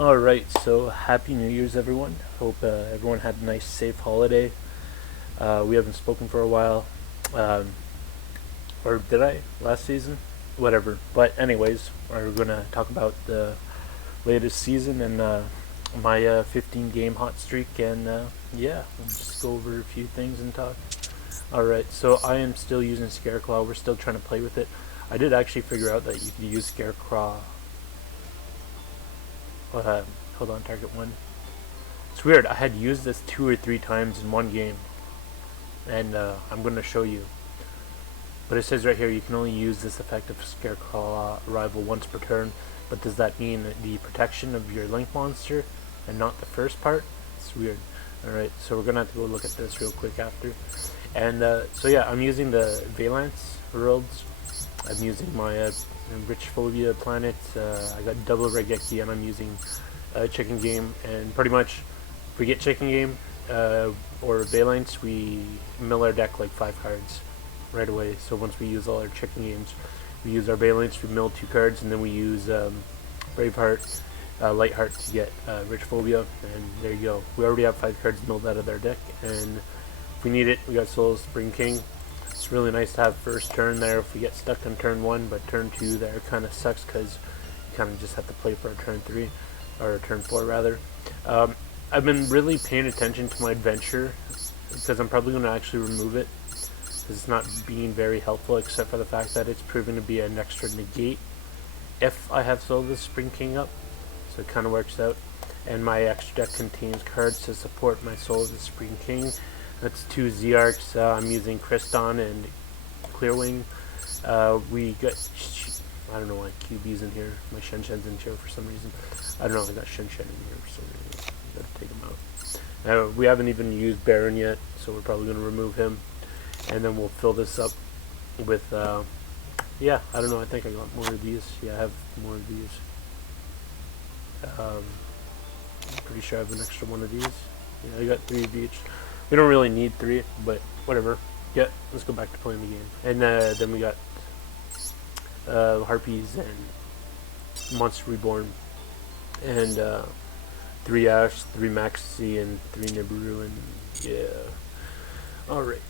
Alright, so Happy New Year's, everyone. Hope everyone had a nice, safe holiday. We haven't spoken for a while. Um, or did I? Last season? Whatever. But, anyways, we're going to talk about the latest season and my 15 game hot streak. And yeah, we'll just go over a few things and talk. Alright, so I am still using Scareclaw. We're still trying to play with it. I did actually figure out that you could use Scareclaw. Uh, Hold on, target one. It's weird. I had used this 2 or 3 times in one game, and I'm going to show you. But it says right here you can only use this effect of Scareclaw arrival once per turn. But does that mean the protection of your Link monster and not the first part? It's weird. Alright, so we're going to have to go look at this real quick after. And so yeah, I'm using the Valence worlds. I'm using my Rich Phobia planet. I got double Regeki and I'm using Chicken Game. And pretty much, if we get Chicken Game or Valence, we mill our deck like 5 cards right away. So once we use all our Chicken Games, we use our Valence, we mill 2 cards, and then we use Braveheart, Lightheart to get Rich Phobia. And there you go. We already have 5 cards milled out of our deck. And if we need it, we got Soul Spring King. It's really nice to have first turn there if we get stuck on turn 1, but turn 2 there kind of sucks because you kind of just have to play for a turn 3, or a turn 4 rather. I've been really paying attention to my adventure because I'm probably going to actually remove it because it's not being very helpful except for the fact that it's proven to be an extra negate if I have Soul of the Spring King up, so it kind of works out. And my extra deck contains cards to support my Soul of the Spring King. That's 2 Z-Arcs. I'm using Kriston and Clearwing. We got... I don't know why QB's in here. My Shen-Shen's in here for some reason. I don't know, I got Shen-Shen in here for some reason. Gotta take him out. We haven't even used Baron yet, so we're probably going to remove him. And then we'll fill this up with... yeah, I don't know, I think I got more of these. Yeah, I have more of these. Pretty sure I have an extra one of these. Yeah, I got 3 of each. We don't really need 3, but whatever. Yeah, let's go back to playing the game. And then we got Harpies and Monster Reborn. And 3 Ash, 3 Maxi, and 3 Nibiru, and yeah. Alright.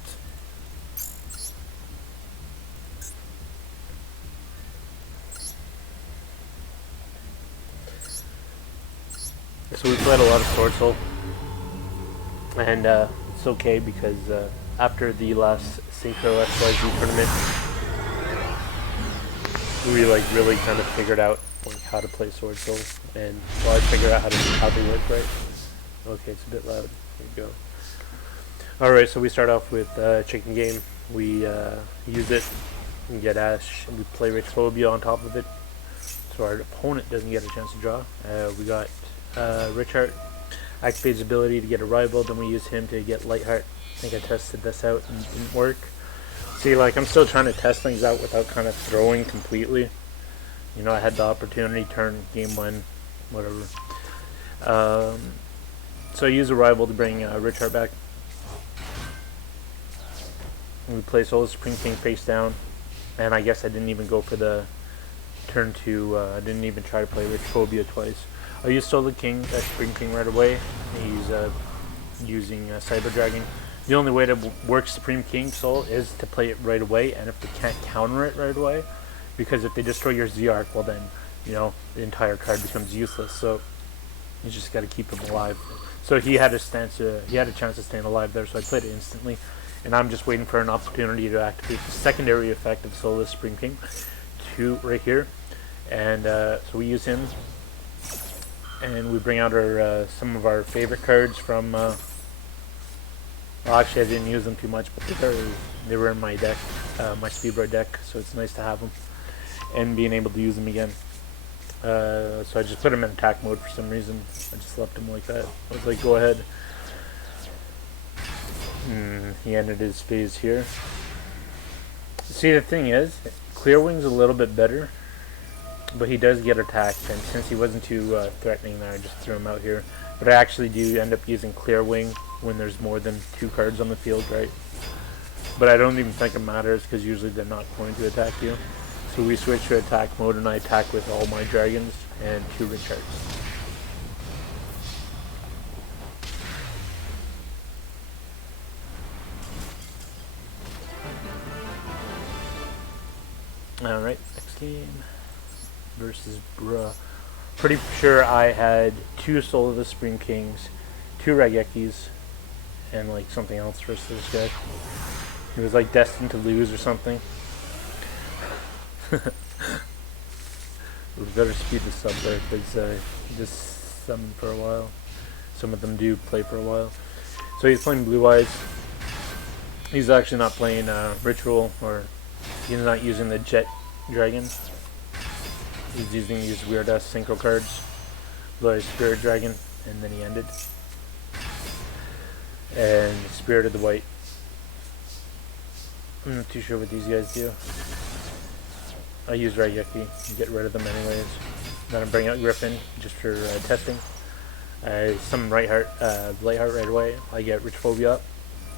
So we played a lot of Sword Soul. And it's okay because after the last Synchro XYZ tournament, we really kind of figured out like how to play Sword Soul, and well, I figured out how they work right. Okay, it's a bit loud. There you go. All right, so we start off with Chicken Game. We use it and get Ash, and we play Rich Phobia on top of it, so our opponent doesn't get a chance to draw. We got Richard. Activates his ability to get a rival, then we use him to get Lightheart. I think I tested this out and it didn't work. See, like, I'm still trying to test things out without kind of throwing completely. You know, I had the opportunity, turn game 1, whatever. So I use a rival to bring Richard back. And we play Soul Spring King face down. And I guess I didn't even go for the turn 2, I didn't even try to play Rich Phobia twice. I used Solar King, Spring King right away. He's using Cyber Dragon. The only way to work Supreme King Soul is to play it right away, and if they can't counter it right away, because if they destroy your Z-Arc, well then, you know, the entire card becomes useless. So you just got to keep him alive. So he had a chance to stand alive there, so I played it instantly. And I'm just waiting for an opportunity to activate the secondary effect of Solar Spring King right here. And so we use him. And we bring out our some of our favorite cards from. Well, actually, I didn't use them too much, but they were in my deck, my Speedboard deck, so it's nice to have them and being able to use them again. So I just put them in attack mode for some reason. I just left them like that. I was like, go ahead. He ended his phase here. See, the thing is, Clearwing's a little bit better. But he does get attacked, and since he wasn't too threatening there, I just threw him out here. But I actually do end up using Clearwing when there's more than 2 cards on the field, right? But I don't even think it matters, because usually they're not going to attack you. So we switch to attack mode, and I attack with all my dragons and 2 Richards. Alright, next game. Versus bruh. Pretty sure I had 2 Soul of the Spring Kings, 2 Raigekis, and like something else versus this guy. He was like destined to lose or something. We better speed this up there because he just summoned for a while. Some of them do play for a while. So he's playing Blue Eyes. He's actually not playing Ritual, or he's not using the Jet Dragon. He's using these weird ass synchro cards. Blue Eyes Spirit Dragon, and then he ended. And Spirit of the White. I'm not too sure what these guys do. I use Raigeki and get rid of them anyways. Then I bring out Griffin just for testing. Some Lightheart right away. I get Rich Phobia up,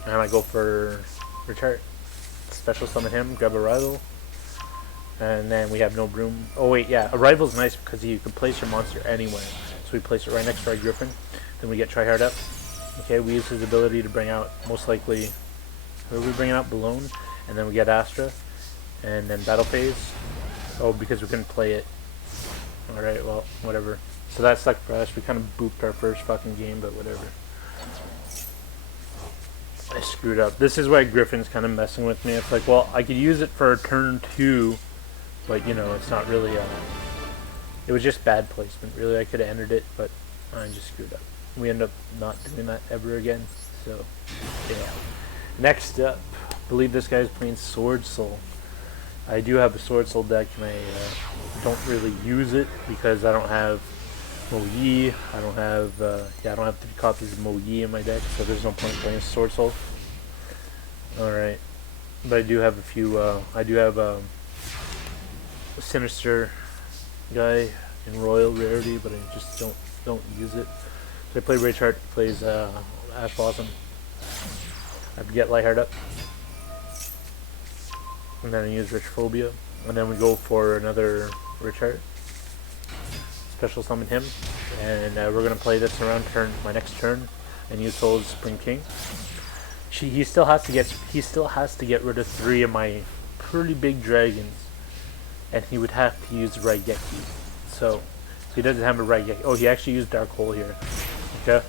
and I go for Return. Special summon him, grab a rival, and then we have no Broom. Oh wait, yeah, a rival's nice because you can place your monster anywhere. So we place it right next to our Griffin. Then we get Tryhard up. Okay, we use his ability to bring out most likely. Who are we bringing out? Balone, and then we get Astra, and then Battle Phase. Oh, because we couldn't play it. Alright, well, whatever. So that sucked for us. We kind of booped our first fucking game, but whatever. I screwed up. This is why Griffin's kind of messing with me. It's like, well, I could use it for turn 2, but, you know, it's not really, it was just bad placement. Really, I could have entered it, but I just screwed up. We end up not doing that ever again, so, yeah. Next up, I believe this guy is playing Sword Soul. I do have a Sword Soul deck, and I don't really use it because I don't have Mo Yi. I don't have, I don't have 3 copies of Mo Yi in my deck, so there's no point playing Sword Soul. Alright. But I do have a few, I do have a Sinister guy in Royal Rarity, but I just don't use it. So I play Raychart, plays Ash Blossom. I get Lightheart up. And then I use Rich Phobia. And then we go for another Richard. Special summon him. And we're going to play this around my next turn. And use Soul's Spring King. He still has to get rid of 3 of my pretty big dragons. And he would have to use Raigeki. So, he doesn't have a Raigeki. Oh, he actually used Dark Hole here. Okay.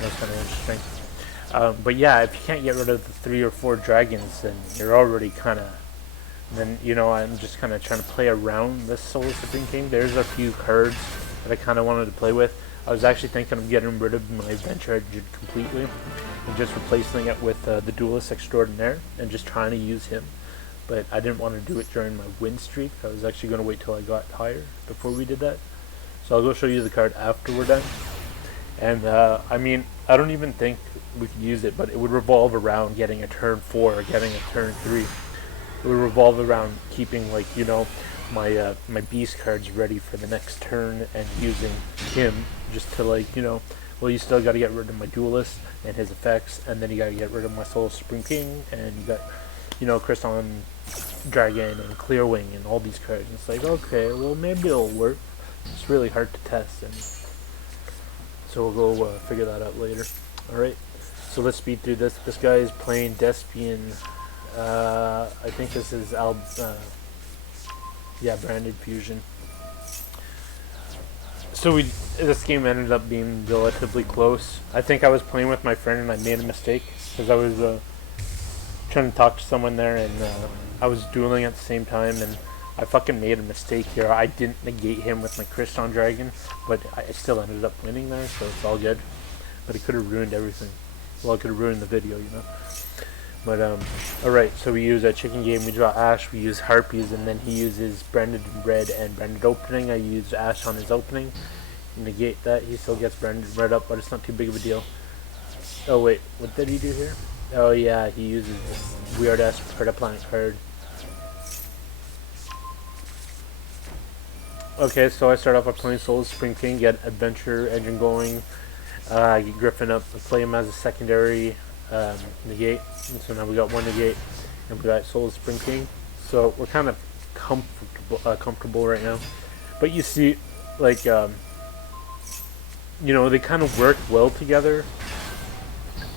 That's kind of interesting. But yeah, if you can't get rid of the 3 or 4 dragons, then you're already kind of... Then, you know, I'm just kind of trying to play around this Soul Supreme King. There's a few cards that I kind of wanted to play with. I was actually thinking of getting rid of my Adventure Edge completely and just replacing it with the Duelist Extraordinaire and just trying to use him. But I didn't want to do it during my win streak. I was actually going to wait till I got higher before we did that. So I'll go show you the card after we're done. And, I mean, I don't even think we could use it, but it would revolve around getting a turn 4 or getting a turn 3. It would revolve around keeping, like, you know, my my beast cards ready for the next turn and using him just to, like, you know, well, you still got to get rid of my Duelist and his effects, and then you got to get rid of my Soul Supreme King, and you got, you know, Kristalline Dragon and Clearwing and all these cards. And it's like, okay, well, maybe it'll work. It's really hard to test, and so we'll go figure that out later. Alright, so let's speed through this. This guy is playing Despian. I think this is Branded Fusion. So this game ended up being relatively close. I think I was playing with my friend and I made a mistake because I was trying to talk to someone there, and I was dueling at the same time, and I fucking made a mistake here. I didn't negate him with my Kristalline Dragon, but I still ended up winning there, so it's all good. But it could have ruined everything. Well, it could have ruined the video, you know. But, alright, so we use a chicken game, we draw Ash, we use Harpies, and then he uses Branded Red and Branded Opening. I use Ash on his opening. Negate that, he still gets Branded Red up, but it's not too big of a deal. Oh wait, what did he do here? Oh yeah, he uses this weird ass Predaplant card. Okay, so I start off by playing Soul Spring King, get Adventure Engine going, get Griffin up, play him as a secondary negate, and so now we got 1 negate, and we got Soul Spring King, so we're kind of comfortable right now. But you see, like, you know, they kind of work well together,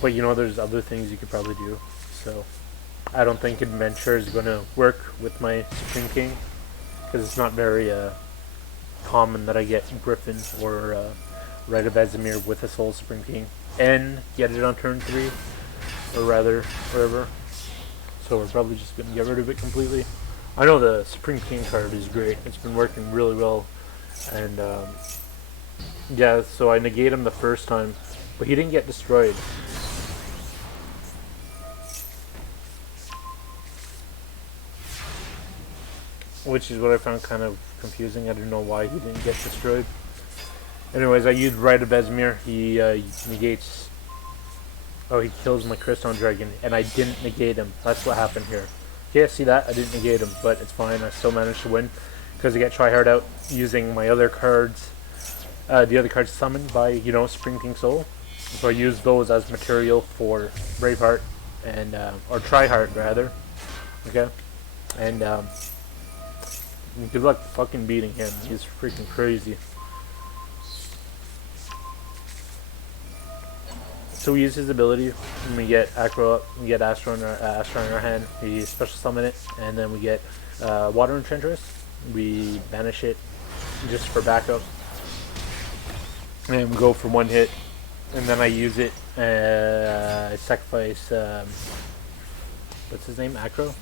but you know, there's other things you could probably do, so I don't think Adventure is going to work with my Supreme King. because it's not very common that I get Griffin or Rite of Vesemir with a Soul Supreme King and get it on turn 3, or rather, wherever. So we're probably just going to get rid of it completely. I know the Supreme King card is great. It's been working really well. And yeah, so I negate him the first time, but he didn't get destroyed. Which is what I found kind of confusing. I didn't know why he didn't get destroyed. Anyways, I used Rite of Vesemir. He negates... Oh, he kills my Crystal Dragon, and I didn't negate him. That's what happened here. Okay, see that? I didn't negate him, but it's fine. I still managed to win, because I get Tryhard out using my other cards. The other cards summoned by, you know, Supreme King Soul. So I use those as material for Braveheart, and, or Tryhard, rather. Okay? And, good luck fucking beating him. He's freaking crazy. So we use his ability, and we get Acro up, we get Astro in our hand, we special summon it, and then we get Water Enchantress. We banish it just for backup. And we go for 1 hit, and then I use it, I sacrifice, what's his name, Acro?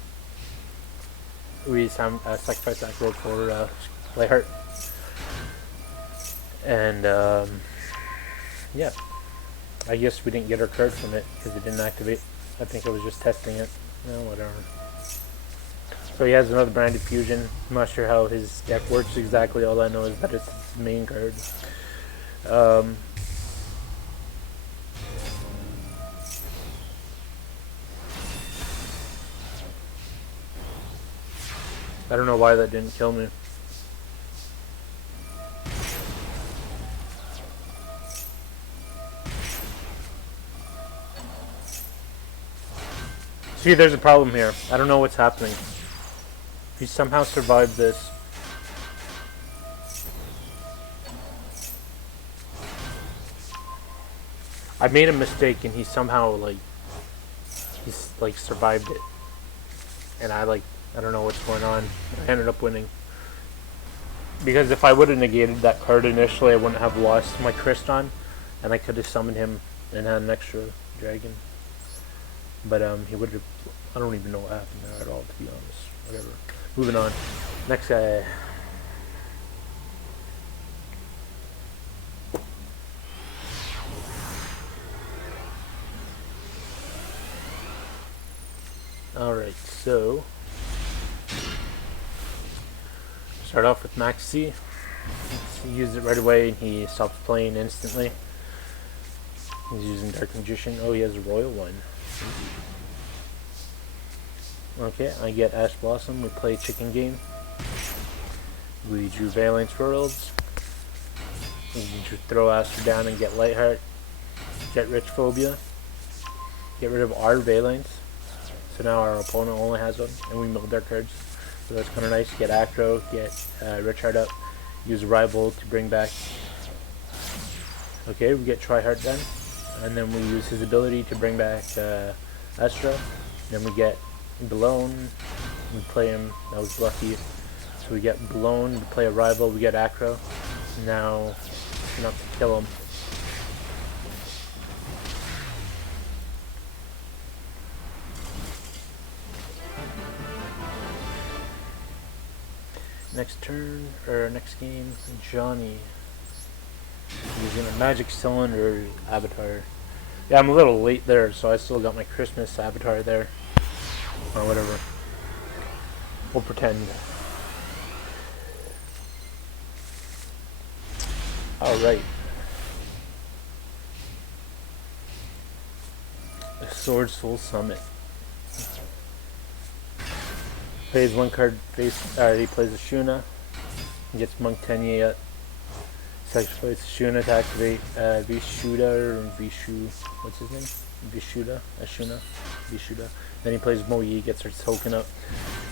We sacrifice Acro for Playheart. And yeah. I guess we didn't get our card from it because it didn't activate. I think I was just testing it. No, whatever. So he has another Branded Fusion. I'm not sure how his deck works exactly. All I know is that it's his main card. I don't know why that didn't kill me. See, there's a problem here. I don't know what's happening. He somehow survived this. I made a mistake and he somehow, he's survived it. And I don't know what's going on. I ended up winning. Because if I would have negated that card initially, I wouldn't have lost my Kriston. And I could have summoned him and had an extra dragon. But he would have... I don't even know what happened there at all, to be honest. Whatever. Moving on. Next guy. Alright, so... start off with Maxi. He used it right away and he stops playing instantly. He's using Dark Magician. Oh, he has a Royal one. Okay, I get Ash Blossom. We play Chicken Game. We drew Valence Worlds. We throw Astro down and get Lightheart. Get Rich Phobia. Get rid of our Valence. So now our opponent only has one, and we milled our cards. So that's kind of nice. Get Acro, get Richard up. Use Rival to bring back. Okay, we get Tryhard done. And then we use his ability to bring back Astro. Then we get Blown. We play him. That was lucky. So we get Blown. We play a Rival. We get Acro. Now, enough to kill him. Next turn, or next game, Johnny. Using a Magic Cylinder Avatar. Yeah, I'm a little late there, so I still got my Christmas Avatar there. Or whatever. We'll pretend. Alright. The Sword Soul Summit. Plays one card face. He plays a Shuna. He gets Monk Tenye up. Sacrifice Shuna to activate Vishuda or Vishu. What's his name? Vishuda? Ashuna? Vishuda. Then he plays Moyi, gets her token up.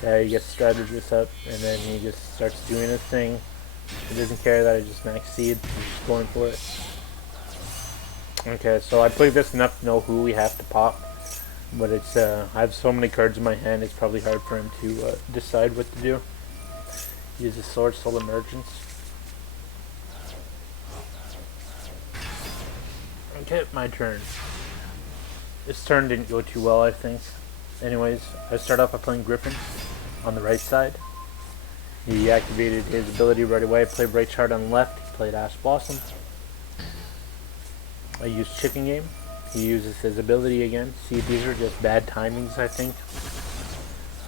He gets Strategist up, and then he just starts doing his thing. He doesn't care that I just max seed. He's just going for it. Okay, so I played this enough to know who we have to pop. But it's, I have so many cards in my hand, it's probably hard for him to decide what to do. Use the sword, Soul Emergence. Okay, my turn. This turn didn't go too well, I think. Anyways, I start off by playing Griffin on the right side. He activated his ability right away. I played Bright Shard on the left. He played Ash Blossom. I used Chicken Game. He uses his ability again. See, these are just bad timings, I think.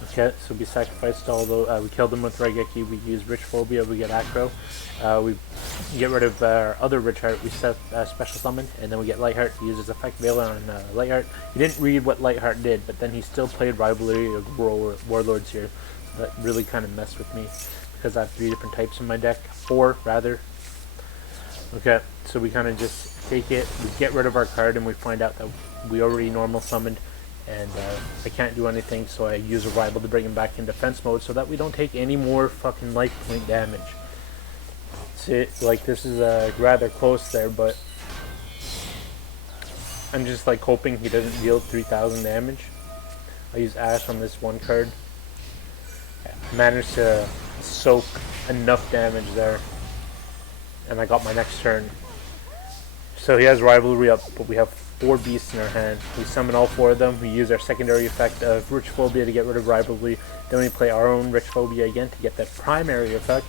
Okay, so we sacrificed all the... we killed him with Raigeki. We use Rich Phobia. We get Acro. We get rid of our other Rich Heart. We set Special Summon. And then we get Lightheart. He uses Effect Veil on Lightheart. He didn't read what Lightheart did, but then he still played Rivalry of Warlords here. So that really kind of messed with me, because I have 3 different types in my deck. 4, rather. Okay, so we kind of just take it, we get rid of our card, and we find out that we already normal summoned, and I can't do anything, so I use a rival to bring him back in defense mode so that we don't take any more fucking life point damage. See, like, this is rather close there, but I'm just like hoping he doesn't deal 3,000 damage. I use Ash on this one card. I managed to soak enough damage there, and I got my next turn. So he has Rivalry up, but we have 4 beasts in our hand. We summon all 4 of them. We use our secondary effect of Rich Phobia to get rid of Rivalry. Then we play our own Rich Phobia again to get that primary effect,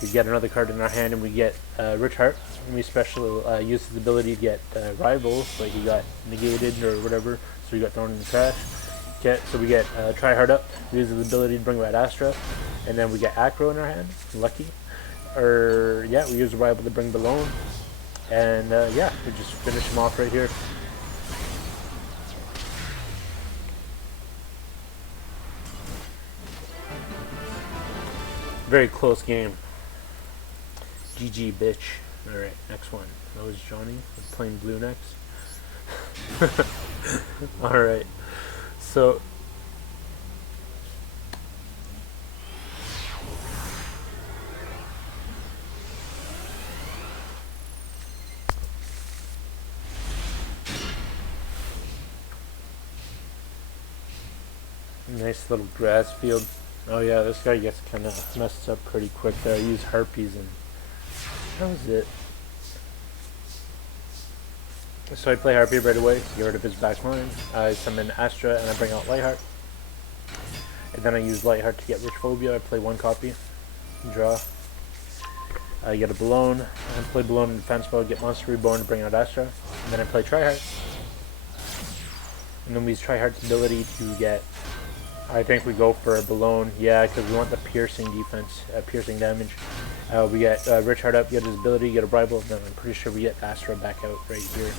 to get another card in our hand, and we get Rich Heart. And we special use his ability to get Rivals, like he got negated or whatever, so he got thrown in the trash. Okay, so we get Try Hard up. We use his ability to bring back Astra, and then we get Acro in our hand. Lucky. Or yeah, we use the rival to bring Balone, and yeah, we just finish him off right here. Very close game. GG, bitch. Alright, next one. That was Johnny. We're playing blue next. Alright, so nice little grass field. Oh yeah, this guy gets kind of messed up pretty quick there. I used Harpies and that was it. So I play Harpy right away, get rid of his back line. I summon Astra and I bring out Lightheart. And then I use Lightheart to get Rich Phobia. I play 1 copy, draw. I get a Balone, and play Balone in defense mode, get Monster Reborn to bring out Astra. And then I play Tryhard. And then we use Tryhard's ability to get, I think we go for a Balone, yeah, because we want the piercing defense, piercing damage. We get Rich Heart up, get his ability, get a rival, and then I'm pretty sure we get Astra back out right here.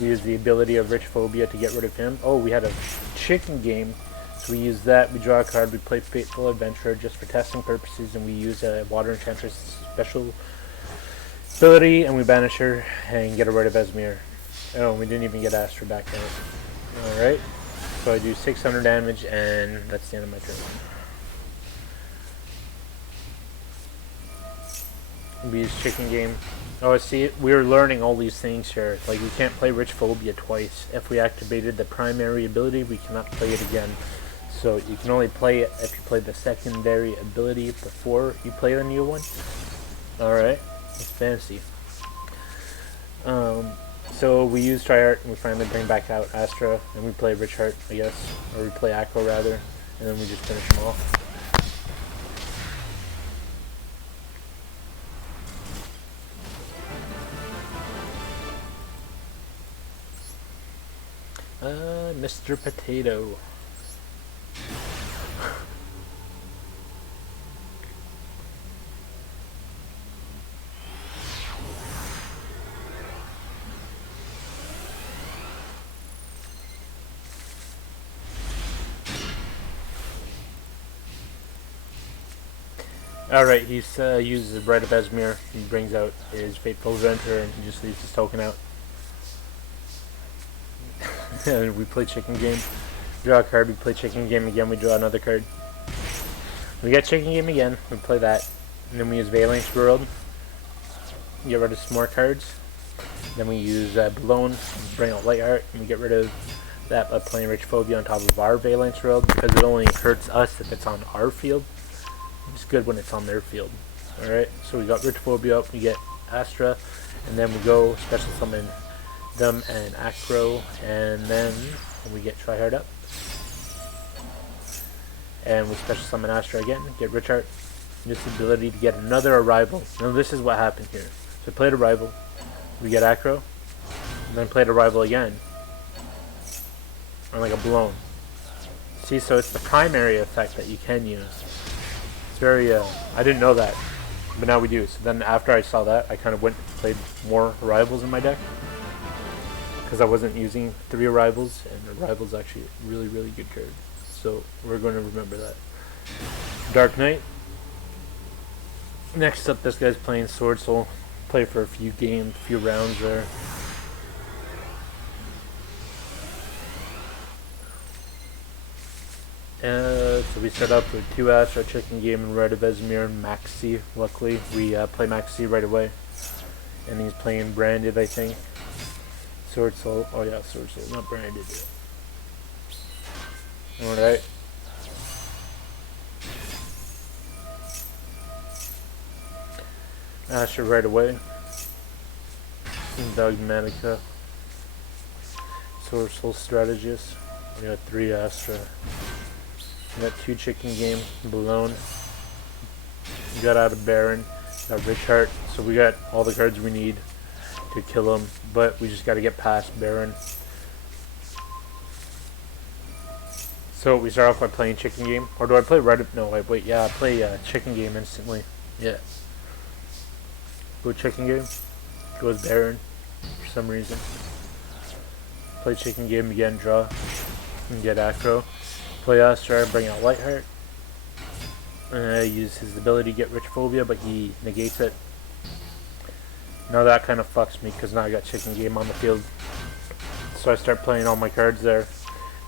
We use the ability of Rich Phobia to get rid of him. Oh, we had a chicken game, so we use that, we draw a card, we play Fateful Adventurer just for testing purposes, and we use a Water Enchantress special ability, and we banish her and get rid of Esmir. Oh, we didn't even get Astra back out. Alright, so I do 600 damage, and that's the end of my turn. We use chicken game. Oh, see, we're learning all these things here. Like, we can't play Rich Phobia twice. If we activated the primary ability, we cannot play it again. So you can only play it if you play the secondary ability before you play the new one. Alright, it's fancy. So we use Tryhard, and we finally bring back out Astra, and we play Rich Heart, I guess. Or we play Acro, rather. And then we just finish them off. Mr. Potato. Alright, he uses Bright of Esmir. He brings out his Fateful Adventurer, and he just leaves his token out. And we play chicken game. Draw a card, we play chicken game again, we draw another card. We get chicken game again, we play that. And then we use Valence World. Get rid of some more cards. Then we use Balone, bring out Lightheart, and we get rid of that by playing Rich Phobia on top of our Valence World, because it only hurts us if it's on our field. It's good when it's on their field. Alright, so we got Richphobia up, we get Astra, and then we go special summon them and Acro, and then we get Tryhard up. And we special summon Astra again, get Richard. This ability to get another Arrival. Now this is what happened here. So I played Arrival, we get Acro, and then played Arrival again. Or like a Blown. See, so it's the primary effect that you can use. It's very, I didn't know that, but now we do. So then after I saw that, I kind of went and played more Arrivals in my deck. Because I wasn't using 3 Arrivals, and Arrival's actually a really, really good card. So we're going to remember that. Dark Knight. Next up, this guy's playing Sword Soul. Play for a few games, a few rounds there. So we start up with 2 Astra, Chicken Game, and Red of Vesemir, and Maxi. Luckily, we play Maxi right away. And he's playing Branded, I think. Sword Soul. Oh yeah, Sword Soul, not Branded. Alright. Astra right away. Dogmatica. Sword Soul Strategist. We got 3 Astra. We got 2 Chicken Game, Blown. We got out of Baron. Got Rich Heart. So we got all the cards we need to kill him, but we just got to get past Baron. So we start off by playing Chicken Game, or do I play Red? No, wait. Yeah, I play Chicken Game instantly. Yeah. Go Chicken Game. Goes Baron for some reason. Play Chicken Game again. Draw and get Acro. Play Astra, bring out Lightheart. Use his ability to get Richphobia, but he negates it. Now that kind of fucks me because now I got Chicken Game on the field. So I start playing all my cards there.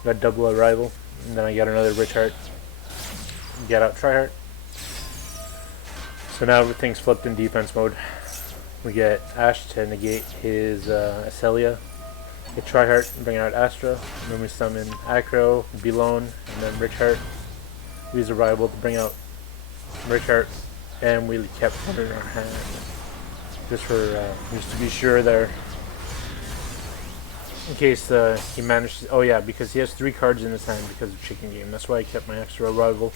Got double Arrival, and then I get another Rich Heart. Get out Tryhard. So now everything's flipped in defense mode. We get Ash to negate his Acelia. Get Tryhard and bring out Astra. And then we summon Acro, Belone, and then Rich Heart. We use Arrival to bring out Rich Heart, and we kept one in our hand. Just for, just to be sure there. In case he managed to, oh yeah, because he has 3 cards in his hand because of Chicken Game. That's why I kept my extra Arrival.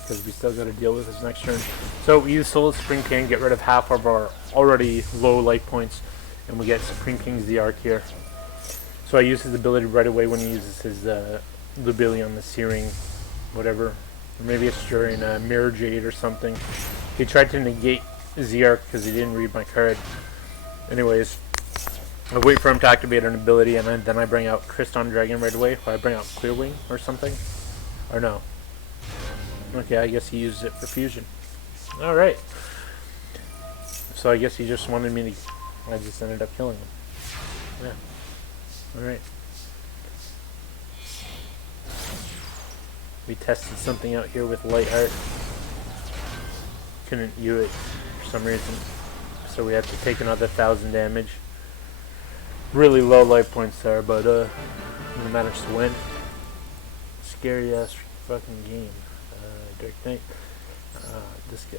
Because we still got to deal with his next turn. So we use Soul Supreme King, get rid of half of our already low life points. And we get Supreme King's the Arc here. So I use his ability right away when he uses his Lubellion, the Searing, whatever. Or maybe it's during Mirror Jade or something. He tried to negate Zerk because he didn't read my card. Anyways, I wait for him to activate an ability, and then I bring out Kriston Dragon right away. Or I bring out Clearwing or something. Or no. Okay, I guess he used it for fusion. Alright. So I guess he just wanted me to... I just ended up killing him. Yeah. Alright. We tested something out here with Lightheart. Couldn't U it for some reason. So we had to take another 1,000 damage. Really low life points there, but we managed to win. Scary ass fucking game. Dark Knight. This guy.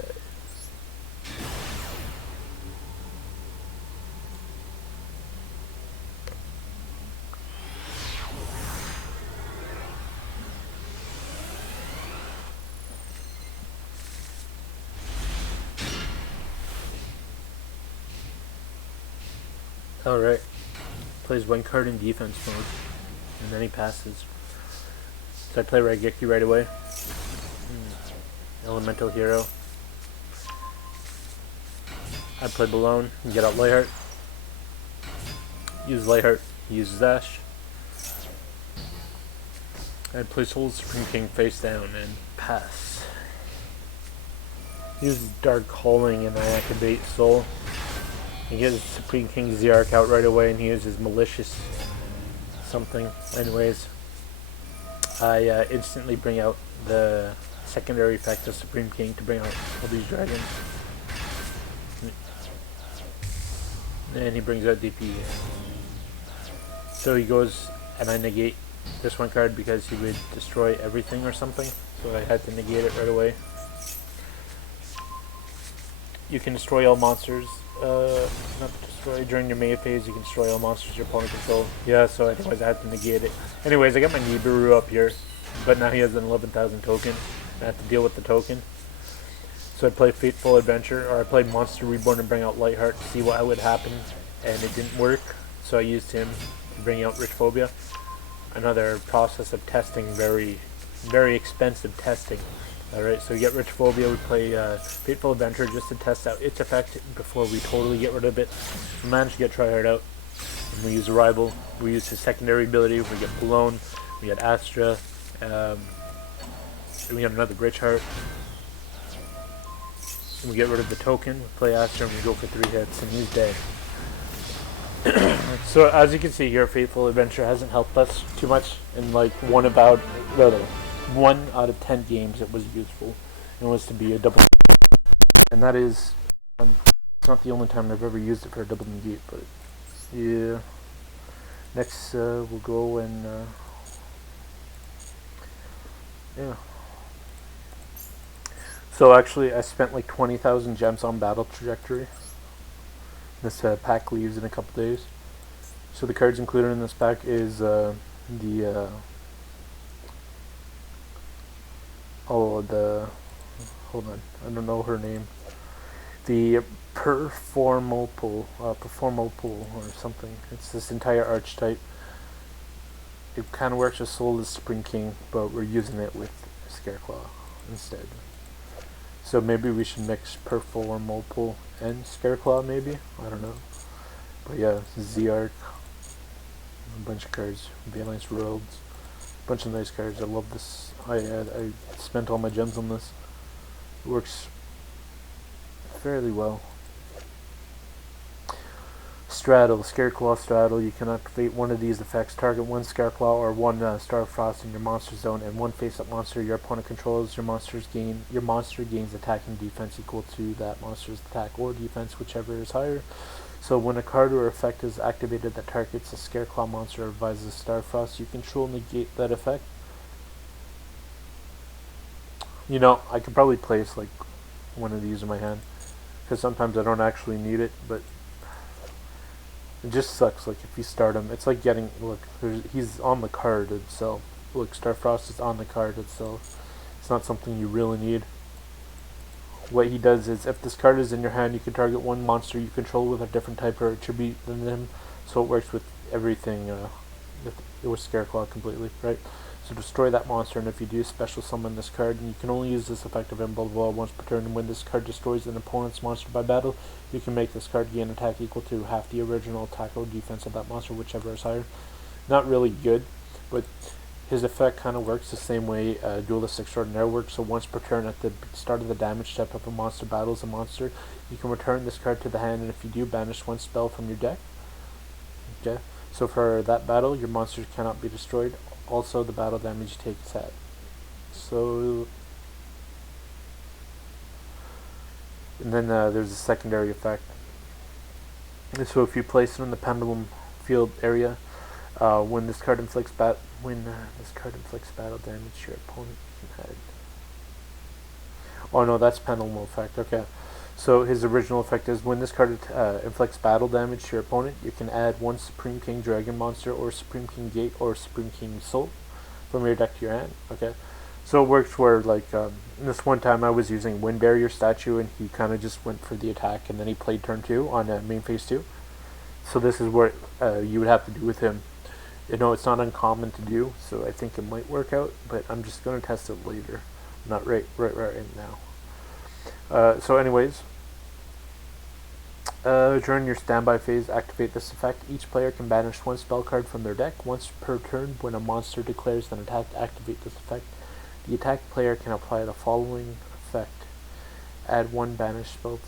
Alright. Plays 1 card in defense mode. And then he passes. So I play Raigeki right away. Elemental Hero. I play Balone and get out Lightheart. Use Lightheart. Use Ash. I play Soul Supreme King face down and pass. Use Dark Calling and I activate Soul. He gets Supreme King Zerk out right away and he uses Malicious something. Anyways, I instantly bring out the secondary effect of Supreme King to bring out all these dragons. And he brings out DP. So he goes and I negate this 1 card because he would destroy everything or something. So I had to negate it right away. you can destroy all monsters. Not destroy during your main phase. You can destroy all monsters your opponent control. Yeah. So anyways, I had to negate it. Anyways, I got my Nibiru up here, but now he has an 11,000 token. I have to deal with the token. So I played Fateful Adventure, or I played Monster Reborn and bring out Lightheart to see what would happen, and it didn't work. So I used him to bring out Rich Phobia. Another process of testing, very, very expensive testing. Alright, so we get Rich Phobia, we play Fateful Adventure just to test out its effect before we totally get rid of it. We managed to get Tryhard out. And we use Arrival, we use his secondary ability, we get Blown, we get Astra, we get another Richheart. And we get rid of the token, we play Astra, and we go for 3 hits, and he's dead. So as you can see here, Fateful Adventure hasn't helped us too much. In like 1 out of 10 games it was useful. It was to be a double, and that is it's not the only time I've ever used it for a double negate, but yeah. Next we'll go and yeah. So actually I spent like 20,000 gems on Battle Trajectory. This pack leaves in a couple days. So the cards included in this pack is hold on, I don't know her name. The Performopole or something. It's this entire archetype. It kind of works with Soulless Spring King, but we're using it with Scareclaw instead. So maybe we should mix Performopole and Scareclaw, maybe? I don't know. But yeah, Z-Arc, a bunch of cards, Valence Worlds, a bunch of nice cards. I love this. I spent all my gems on this. It works fairly well. Straddle, Scareclaw Straddle. You can activate one of these effects. Target one Scareclaw or one Starfrost in your monster zone, and one face-up monster your opponent controls. Your monster gains attack and defense equal to that monster's attack or defense, whichever is higher. So when a card or effect is activated that targets a Scareclaw monster or advises Starfrost, you control negate that effect. You know, I could probably place like one of these in my hand, because sometimes I don't actually need it, but it just sucks. Like if you start him, it's like getting, look, he's on the card itself. Look, Starfrost is on the card itself. It's not something you really need. What he does is, if this card is in your hand, you can target one monster you control with a different type or attribute than him. So it works with everything, with Scareclaw completely, right? So destroy that monster, and if you do, special summon this card, and you can only use this effect of blah blah blah once per turn. And when this card destroys an opponent's monster by battle, you can make this card gain attack equal to half the original attack or defense of that monster, whichever is higher. Not really good, but his effect kind of works the same way Duelist Extraordinaire works. So once per turn, at the start of the damage step of a monster battles a monster, you can return this card to the hand, and if you do, banish one spell from your deck. Okay, so for that battle, your monsters cannot be destroyed. Also, the battle damage you take is at. So, and then there's a secondary effect. And so if you place it in the Pendulum Field area, when this card inflicts battle damage, your opponent can add. Oh no, that's Pendulum effect. Okay. So his original effect is, when this card inflicts battle damage to your opponent, you can add one Supreme King Dragon monster or Supreme King Gate or Supreme King Soul from your deck to your hand. Okay, so it works where, like, this one time I was using Wind Barrier Statue, and he kind of just went for the attack, and then he played turn 2 on main phase 2. So this is what you would have to do with him. You know, it's not uncommon to do, so I think it might work out, but I'm just going to test it later, not right now. So anyways, during your standby phase, activate this effect. Each player can banish one spell card from their deck once per turn. When a monster declares an attack to activate this effect, the attack player can apply the following effect. Add one banished spell.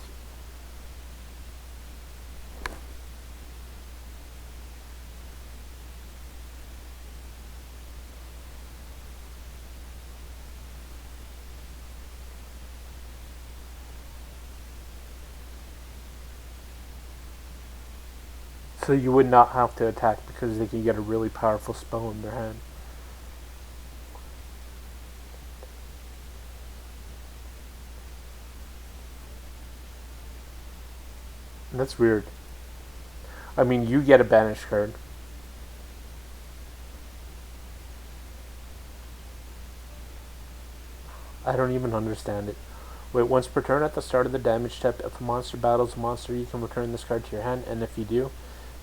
So you would not have to attack because they can get a really powerful spell in their hand. That's weird. I mean, you get a banish card. I don't even understand it. Wait, once per turn at the start of the damage step, if a monster battles a monster, you can return this card to your hand, and if you do,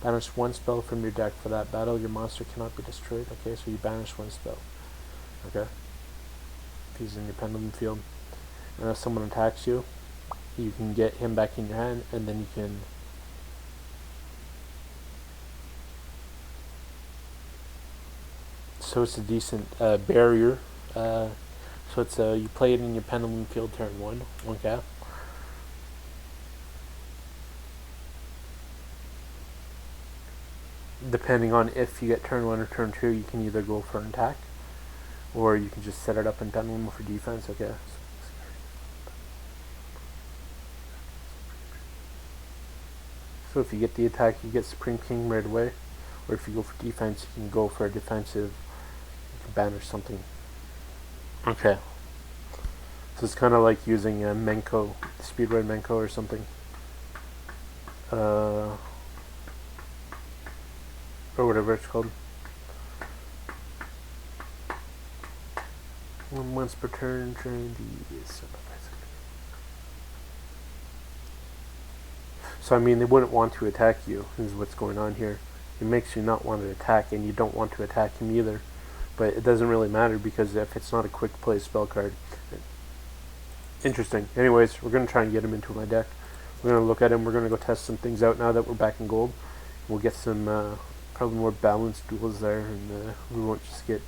banish one spell from your deck. For that battle, your monster cannot be destroyed. Okay, so you banish one spell. Okay. If he's in your Pendulum Field. And if someone attacks you, you can get him back in your hand, and then you can... So it's a decent barrier. So it's you play it in your Pendulum Field turn 1. Okay. Depending on if you get turn 1 or turn 2, you can either go for an attack, or you can just set it up in Pendulum for defense. Okay. So if you get the attack, you get Supreme King right away. Or if you go for defense, you can go for a defensive. You can banish something. Okay. So it's kind of like using a Menko, Speedrun Menko or something. Or whatever it's called. Once per turn, during the... So I mean, they wouldn't want to attack you, is what's going on here. It makes you not want to attack, and you don't want to attack him either. But it doesn't really matter, because if it's not a quick play spell card... Interesting. Anyways, we're going to try and get him into my deck. We're going to look at him, we're going to go test some things out now that we're back in gold. We'll get some, probably more balanced duels there, and we won't just get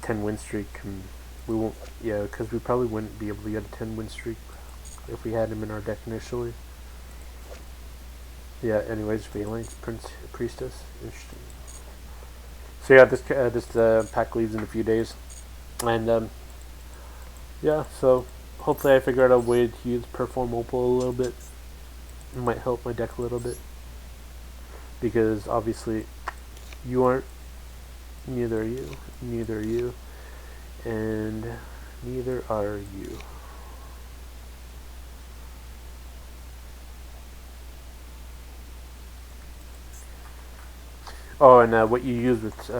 10 win streak, and we won't, yeah, because we probably wouldn't be able to get a 10 win streak if we had him in our deck initially. Yeah, anyways, Phalanx, Priestess, interesting. So yeah, this pack leaves in a few days, and yeah, so hopefully I figure out a way to use Perform Opal a little bit. It might help my deck a little bit, because obviously you aren't, neither are you, neither are you, and neither are you. Oh, and what you use with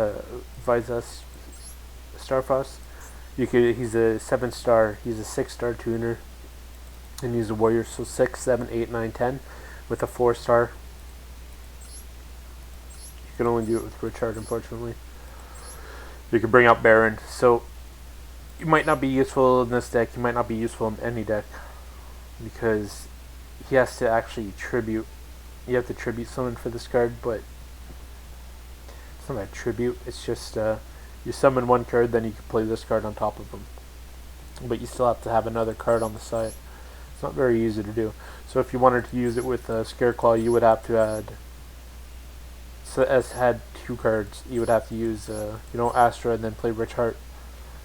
Visas Starfrost, he's a 7-star, he's a 6-star tuner, and he's a warrior, so 6, 7, 8, 9, 10, with a 4-star. You can only do it with Richard, unfortunately. You can bring out Baron, so you might not be useful in this deck, you might not be useful in any deck, because he has to actually tribute, you have to tribute summon for this card, but it's not a tribute, it's just you summon one card, then you can play this card on top of them. But you still have to have another card on the side. It's not very easy to do. So if you wanted to use it with Scareclaw, you would have to add... So as had 2 cards, you would have to use, Astra, and then play Rich Heart.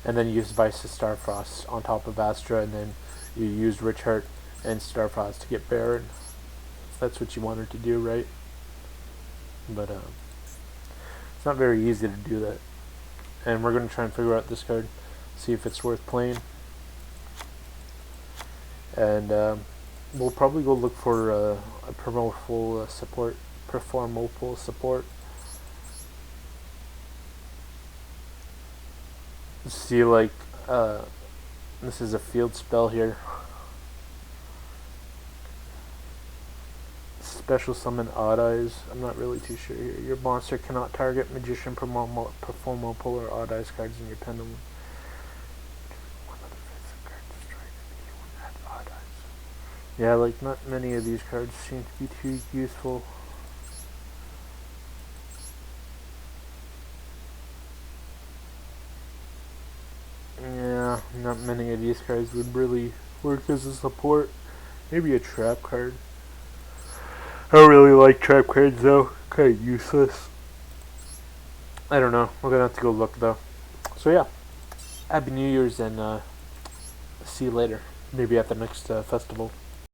And then use Visas Starfrost on top of Astra, and then you use Rich Heart and Starfrost to get Baron. That's what you wanted to do, right? But, it's not very easy to do that. And we're going to try and figure out this card, see if it's worth playing. And we'll probably go look for a Performopal support. See, like, this is a field spell here. Special summon Odd Eyes. I'm not really too sure here. Your monster cannot target Magician, Performopal, or Odd Eyes cards in your Pendulum. Yeah, like, not many of these cards seem to be too useful. Yeah, not many of these cards would really work as a support. Maybe a trap card. I don't really like trap cards though. Kind of useless. I don't know. We're gonna have to go look though. So yeah, Happy New Year's, and see you later. Maybe at the next festival.